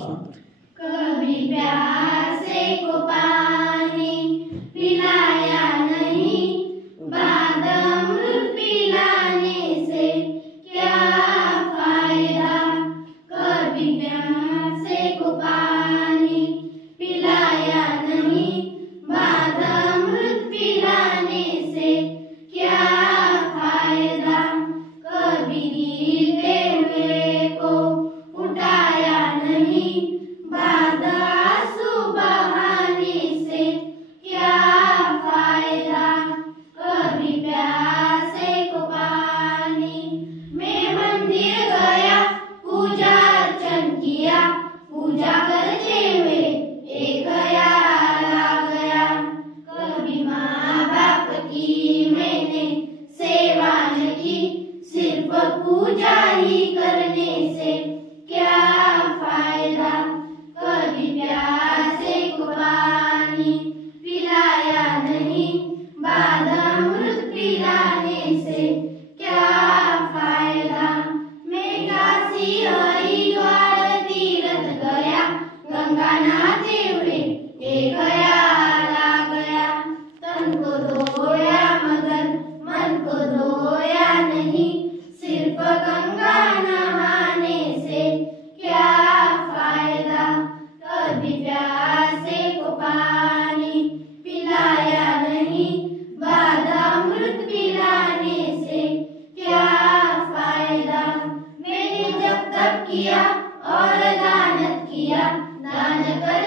कभी प्यासे को पानी पिलाया नहीं, बाद अमृत पिलाने से क्या फायदा। कभी प्यासे को पानी पिलाया नहीं, बाद अमृत पिलाने से क्या फायदा। कभी गिरते हुए को उठाया नहीं, बाद आंसू बहाने से क्या फायदा। कभी प्यासे को पानी। मैं मंदिर गया, पूजा अर्चन किया, पूजा करते हुए एक ख्याल आ गया। कभी माँ बाप की मैंने सेवा न की, सिर्फ पूजा ही करने से क्या फायदा। कभी प्यासे को पानी पिलाया नहीं, बाद अमृत पिलाने से क्या फायदा। मैं काशी हरिद्वार तीर्थ गया, गंगा नहाते हुए एक ख्याल आ गया। तन को धोया मगर मन को धोया नहीं, सिर्फ गंगा नहाने से क्या फायदा। कभी प्यासे को पानी पिलाया नहीं, बाद अमृत पिलाने से क्या फायदा। मैंने जब तप किया और दान किया, दान कर